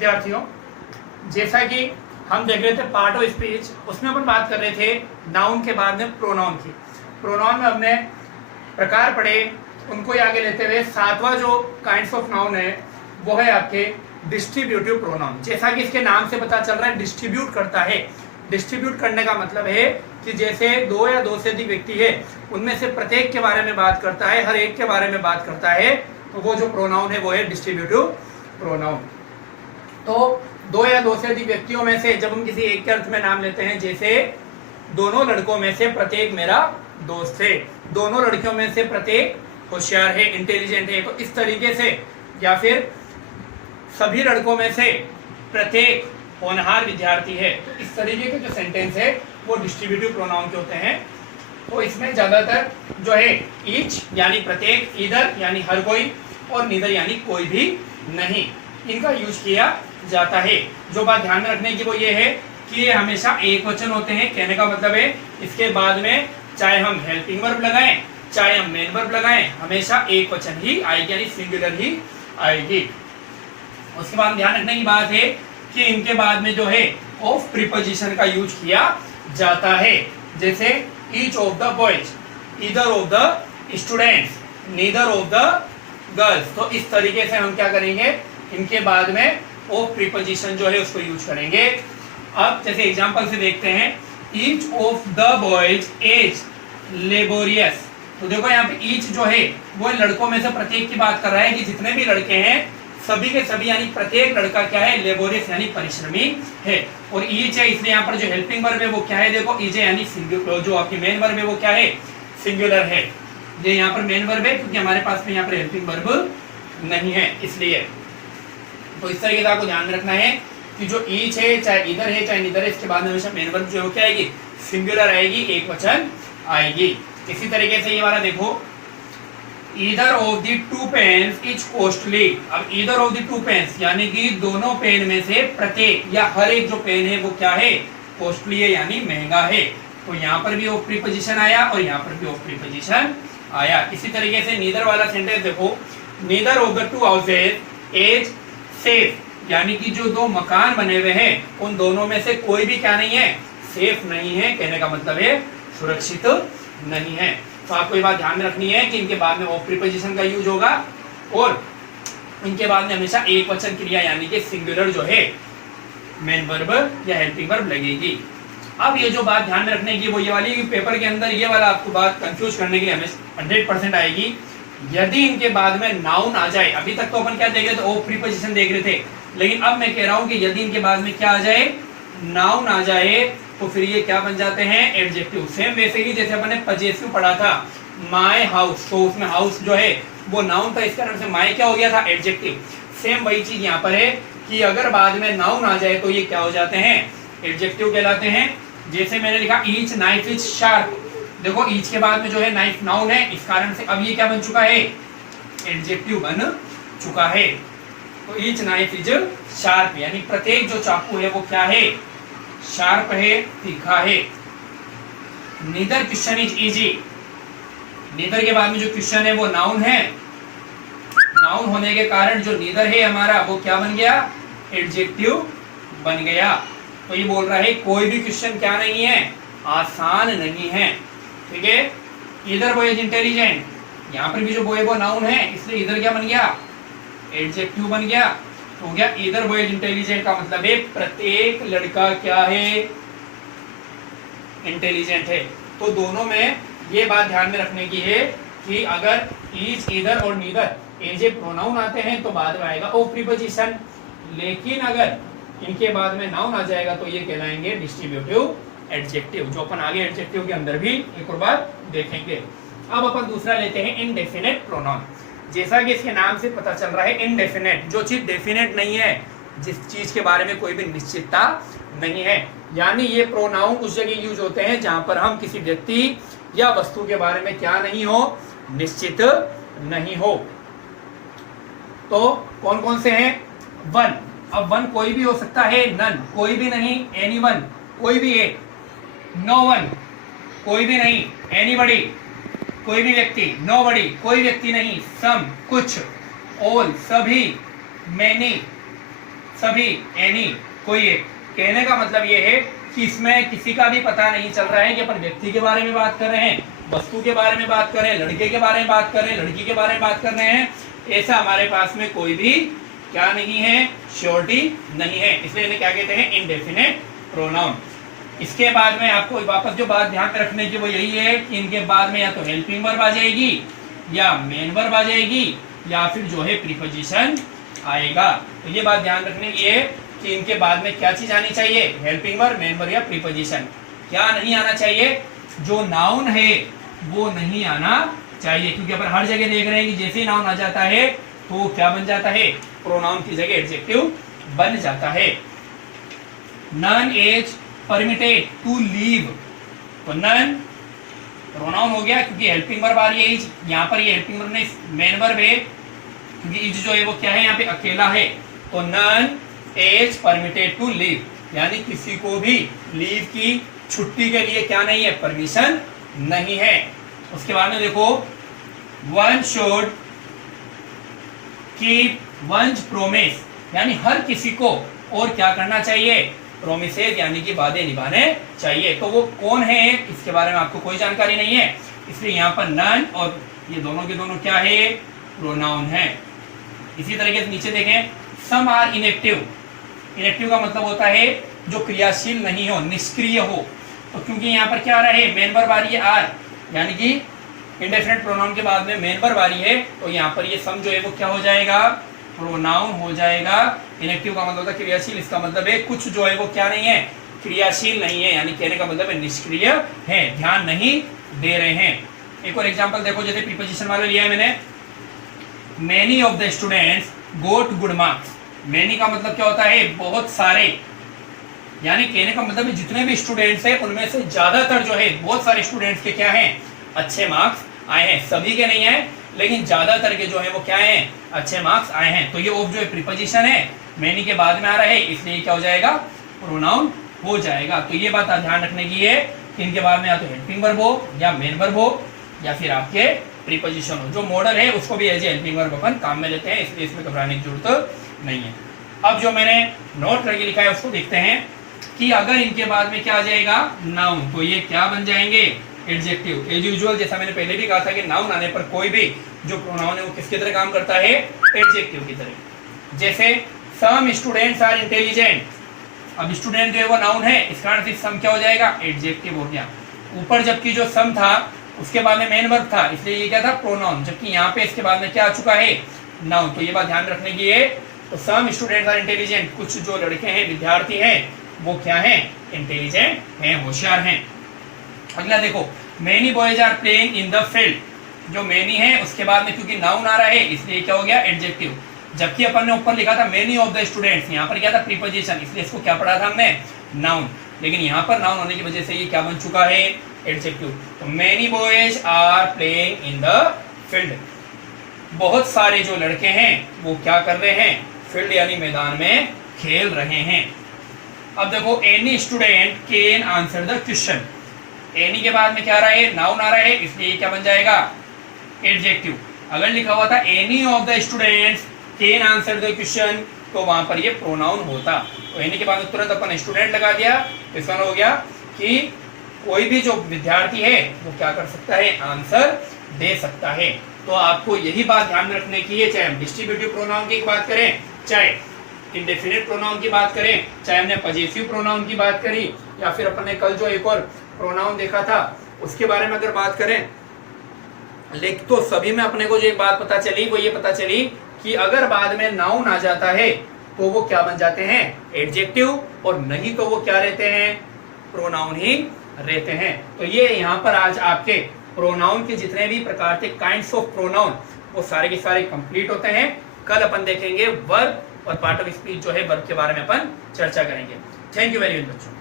विद्यार्थियों, जैसा कि हम देख रहे थे पार्ट ऑफ स्पीच, उसमें अपन बात कर रहे थे नाउन के बाद में प्रोनाउन की। प्रोनाउन में हमने प्रकार पढ़े, उनको ही आगे लेते हुए सातवां जो काइंड्स ऑफ नाउन है वो है आपके डिस्ट्रीब्यूटिव प्रोनाउन। जैसा कि इसके नाम से पता चल रहा है, डिस्ट्रीब्यूट करता है। डिस्ट्रीब्यूट करने का मतलब है कि जैसे दो या दो से अधिक व्यक्ति है, उनमें से प्रत्येक के बारे में बात करता है, हर एक के बारे में बात करता है, तो वो जो प्रोनाउन है वो है डिस्ट्रीब्यूटिव प्रोनाउन। तो दो या दो से अधिक व्यक्तियों में से जब हम किसी एक के अर्थ में नाम लेते हैं, जैसे दोनों लड़कों में से प्रत्येक मेरा दोस्त है, दोनों लड़कियों में से प्रत्येक होशियार है, इंटेलिजेंट है, तो इस तरीके से, या फिर सभी लड़कों में से प्रत्येक होनहार विद्यार्थी है, तो इस तरीके के जो सेंटेंस है वो डिस्ट्रीब्यूटिव प्रोनाउन के होते हैं। तो इसमें ज्यादातर जो है ईच यानी प्रत्येक, ईदर यानी हर कोई, और नीदर यानी कोई भी नहीं, इनका यूज किया जाता है। जो बात ध्यान में रखने की वो ये है कि ये हमेशा एक वचन होते हैं। कहने का मतलब है इसके बाद में चाहे हम हेल्पिंग वर्ब लगाएं, चाहे हम मेन वर्ब लगाएं, हमेशा एक वचन ही आएगी, यानी सिंगुलर ही आएगी। उसके बाद ध्यान रखने की बात है कि इनके बाद में जो है ऑफ प्रीपोजिशन का यूज किया जाता है। जैसे each of the boys, either of the students, neither of the girls. तो इस तरीके से हम क्या करेंगे, इनके बाद में ऑफ प्रीपोजिशन जो है उसको यूज करेंगे। अब जैसे एग्जांपल से देखते हैं, each of the boys is laborious. तो देखो यहाँ पे ईच जो है वो लड़कों में से प्रत्येक की बात कर रहा है कि जितने भी लड़के हैं सभी के सभी यानी प्रत्येक लड़का क्या है, लेबोरियस यानी परिश्रमी है। और ईच है इसलिए यहाँ पर जो हेल्पिंग वर्ब है वो क्या है, देखो ईच है यानी सिंगुलर, जो आपकी मेन वर्ब है वो क्या है, सिंगुलर है। ये यहाँ पर मेन वर्ब है क्योंकि हमारे पास में यहाँ पर हेल्पिंग वर्ब नहीं है, इसलिए। तो इस तरीके से आपको ध्यान में रखना है कि जो ईच है, चाहे इधर है चाहे इधर है, इसके बाद में हमेशा मेन वर्ब जो है क्या आएगी, सिंगुलर आएगी, एक वचन आएगी। इसी तरीके से ये वाला देखो, either of the two pens is costly. अब either of the two pens यानी कि दोनों पेन में से प्रत्येक या हर एक जो पेन है वो क्या है, कॉस्टली है यानी महंगा है। तो यहाँ पर भी ऑफ प्रीपोजिशन आया और यहाँ पर भी ऑफ प्रीपोजिशन आया। इसी तरीके से नीदर वाला सेंटेंस देखो, neither of the to houses is safe, यानी कि जो दो मकान बने हुए हैं उन दोनों में से कोई भी क्या नहीं है, सेफ नहीं है। कहने का मतलब है सुरक्षित नहीं है। तो आपको ये बात ध्यान में रखनी है कि इनके बाद में ऑफ प्रीपोजिशन का यूज होगा और इनके बाद में हमेशा एक वचन क्रिया यानी कि सिंगुलर जो है मेन वर्ब या हेल्पिंग वर्ब लगेगी। अब ये जो बात ध्यान में रखने की वो ये वाली, पेपर के अंदर ये वाला आपको बात कंफ्यूज करने के लिए हमें 100% आएगी। यदि इनके बाद में नाउन आ जाए, अभी तक तो अपन क्या देख रहे थे, ऑफ प्रीपोजिशन देख रहे थे, लेकिन अब मैं कह रहा हूं कि यदि इनके बाद में क्या आ जाए, नाउन आ जाए, तो फिर ये क्या बन जाते हैं, एडजेक्टिव। सेम वैसे ही जैसे अपन ने पजेसिव पढ़ा था, माय हाउस, तो उसमें हाउस जो है वो नाउन था, इस कारण से माय क्या हो गया था, एडजेक्टिव। सेम वही चीज यहाँ पर है कि अगर बाद में नाउन आ जाए तो ये क्या हो जाते हैं, एडजेक्टिव कहलाते हैं। जैसे मैंने लिखा ईच नाइफ इज शार्प, देखो ईच के बाद में जो है नाइफ नाउन है, इस कारण से अब ये क्या बन चुका है, एडजेक्टिव बन चुका है। तो ईच नाइफ इज शार्प यानी प्रत्येक जो चाकू है वो क्या है, शार्प है, तीखा है। Neither question is easy, neither के बाद में जो क्वेश्चन है वो नाउन है, नाउन होने के कारण जो नीदर है हमारा वो क्या बन गया, एडजेक्टिव बन गया। तो ये बोल रहा है कोई भी क्वेश्चन क्या नहीं है, आसान नहीं है। ठीक है, इधर बॉय इज इंटेलिजेंट, यहाँ पर भी जो बॉय वो नाउन है, इसलिए इधर क्या बन गया, एडजेक्टिव बन गया। तो हो गया इधर बॉय इज इंटेलिजेंट का मतलब है प्रत्येक लड़का क्या है, इंटेलिजेंट है। तो दोनों में ये बात ध्यान में रखने की है कि अगर ईच, इधर और नीदर एज ए प्रोनाउन आते हैं तो बाद में आएगा ऑफ प्रीपोजिशन, लेकिन अगर इनके बाद में नाउन आ जाएगा तो ये कहलाएंगे डिस्ट्रीब्यूटिव एडजेक्टिव, जो अपन आगे एडजेक्टिव के अंदर भी एक और बार देखेंगे। अब अपन दूसरा लेते हैं इनडेफिनेट प्रोनाउन। जैसा कि इसके नाम से पता चल रहा है, इनडेफिनेट, जो चीज डेफिनेट नहीं है, जिस चीज के बारे में कोई भी निश्चितता नहीं है, यानी ये प्रोनाउन उस जगह यूज होते हैं जहां पर हम किसी व्यक्ति या वस्तु के बारे में क्या नहीं हो, निश्चित नहीं हो। तो कौन कौन से हैं, वन, अब वन कोई भी हो सकता है, नन कोई भी नहीं, एनीवन कोई भी एक, नो वन कोई भी नहीं, एनीबडी कोई भी व्यक्ति, नोबडी कोई व्यक्ति नहीं, सम कुछ, ऑल सभी, मैनी सभी, एनी, कोई एक। कहने का मतलब ये है कि इसमें किसी का भी पता नहीं चल रहा है कि अपन व्यक्ति के बारे में बात कर रहे हैं, वस्तु के बारे में बात कर रहे हैं, लड़के के बारे में बात कर रहे हैं, लड़की के बारे में बात कर रहे हैं। ऐसा हमारे पास में कोई भी क्या नहीं है, श्योरिटी नहीं है, इसलिए इन्हें क्या कहते हैं, इनडेफिनेट प्रोनाउन। इसके बाद में आपको वापस जो बात ध्यान में रखने की वो यही है कि इनके बाद में या तो हेल्पिंग वर्ब आ जाएगी या मेन वर्ब आ जाएगी या फिर जो है प्रीपोजिशन आएगा। तो ये बात ध्यान रखने की है कि इनके बाद में क्या चीज आनी चाहिए, हेल्पिंग वर्ब, मेन वर्ब या प्रीपोजिशन। क्या नहीं आना चाहिए, जो नाउन है वो नहीं आना चाहिए, क्योंकि अपन हर जगह देख रहे हैं कि जैसे नाउन आ जाता है तो क्या बन जाता है, प्रोनाउन की जगह एडजेक्टिव बन जाता है। None is permitted to leave, तो नन प्रोनाउन हो गया क्योंकि हेल्पिंग वर्ब आ रही है, यहाँ पर ये हेल्पिंग वर्ब नहीं मेन वर्ब है, क्योंकि इज जो है वो क्या है, यहाँ पे अकेला है। तो none is permitted to leave, यानी किसी को भी लीव की, छुट्टी के लिए क्या नहीं है, परमिशन नहीं है। उसके बाद में देखो, one should keep once promise, यानी हर किसी को और क्या करना चाहिए, प्रोमिसेस यानी कि वादे निभाने चाहिए। तो वो कौन है इसके बारे में आपको कोई जानकारी नहीं है, इसलिए यहाँ पर नन और ये दोनों के दोनों क्या है, प्रोनाउन है। इसी तरीके से नीचे देखें, सम आर इनएक्टिव, इनएक्टिव का मतलब होता है जो क्रियाशील नहीं हो, निष्क्रिय हो। तो क्योंकि यहाँ पर क्या आ रहा है, मेन वर्ब आ रही है आर, यानी कि इंडेफिनिट प्रोनाउन के बाद में मेन वर्ब आ रही है, तो यहाँ पर ये सम जो है वो क्या हो जाएगा, प्रोनाउन हो जाएगा। इनएक्टिव का मतलब होता है क्रियाशील, इसका मतलब है कुछ जो है वो क्या नहीं है, क्रियाशील नहीं है, यानी कहने का मतलब है निष्क्रिय है, ध्यान नहीं दे रहे हैं। एक और एग्जांपल देखो, जैसे प्रीपोजिशन वाला लिया है मैंने, many of the students got good marks. Many का मतलब क्या होता है, बहुत सारे, यानी कहने का मतलब है जितने भी स्टूडेंट्स हैं उनमें से ज्यादातर जो है, बहुत सारे स्टूडेंट्स के क्या हैं, अच्छे मार्क्स आए हैं। सभी के नहीं है, लेकिन ज्यादातर के जो है वो क्या हैं, अच्छे मार्क्स आए हैं। तो ये ऑफ जो है प्रीपोजिशन है, मेनी के बाद में आ रहा है, इसलिए क्या हो जाएगा, प्रोनाउन हो जाएगा। तो ये बात ध्यान रखने की है कि इनके बाद में या तो हेल्पिंग वर्ब हो या मेन वर्ब हो या फिर आपके प्रीपोजिशन हो। जो मॉडल है उसको भी एज ए हेल्पिंग वर्ब अपन काम में लेते हैं, इसलिए इसमें घबराने की जरूरत नहीं है। अब जो मैंने नोट करके लिखा है उसको देखते हैं कि अगर इनके बाद में क्या आ जाएगा, नाउन, तो ये क्या बन जाएंगे, एडजेक्टिव। एज यूजुअल, जैसा मैंने पहले भी कहा था कि नाउन आने पर कोई भी जो प्रोनाउन है वो किसकी तरह काम करता है, एडजेक्टिव की तरह। जैसे सम स्टूडेंट्स आर इंटेलिजेंट, अब स्टूडेंट जो है वो नाउन है, इस कारण से सम क्या हो जाएगा, एडजेक्टिव हो गया। ऊपर जबकि जो सम था उसके बाद में मेन वर्ब था, इसलिए ये क्या था, प्रोनाउन, जबकि यहाँ पे इसके बाद में क्या आ चुका है, नाउन। तो ये बात ध्यान रखने की है। तो सम स्टूडेंट्स आर इंटेलिजेंट, कुछ जो लड़के हैं, विद्यार्थी हैं, वो क्या हैं, इंटेलिजेंट हैं, होशियार हैं। अगला देखो, many boys are playing in the field, जो मेनी है उसके बाद में क्योंकि नाउन आ रहा है इसलिए क्या हो गया, एडजेक्टिव। जबकि अपन ने ऊपर लिखा था मेनी ऑफ द स्टूडेंट्स, यहाँ पर क्या था, प्रीपोजिशन, इसलिए इसको क्या पढ़ा था हमने, नाउन। लेकिन यहाँ पर नाउन होने की वजह से ये क्या बन चुका है, एडजेक्टिव। तो many boys are playing in the field, बहुत सारे जो लड़के हैं वो क्या कर रहे हैं, फील्ड यानी मैदान में खेल रहे हैं। अब देखो, any student can answer the question, any के बाद में क्या आ रहा है, नाउन आ रहा है, इसलिए क्या बन जाएगा, एडजेक्टिव। अगर लिखा हुआ था any of the students can answer the question, तो वहां पर ये प्रोनाउन होता। तो एनी के बाद में तुरंत अपन स्टूडेंट लगा दिया, तो इसका हो गया कि कोई भी जो विद्यार्थी है वो क्या कर सकता है, आंसर दे सकता है। तो आपको यही बात ध्यान में रखने की है, चाहे हम डिस्ट्रीब्यूटिव प्रोनाउन की बात करें, चाहे इंडेफिनिट प्रोनाउन की बात करें, चाहे हमने पजेसिव प्रोनाउन की बात करी, या फिर अपन ने कल जो एक और प्रोनाउन देखा था उसके बारे में अगर बात करें, लेकिन तो सभी में अपने को जो एक बात पता चली वो ये पता चली कि अगर बाद में नाउन आ जाता है तो वो क्या बन जाते हैं, एडजेक्टिव, और नहीं तो वो क्या रहते हैं, प्रोनाउन ही रहते हैं। तो ये यहाँ पर आज आपके प्रोनाउन के जितने भी प्रकार के काइंड्स ऑफ प्रोनाउन वो सारे के सारे कंप्लीट होते हैं। कल अपन देखेंगे वर्ब और पार्ट ऑफ स्पीच जो है वर्ब के बारे में अपन चर्चा करेंगे। थैंक यू वेरी मच बच्चों।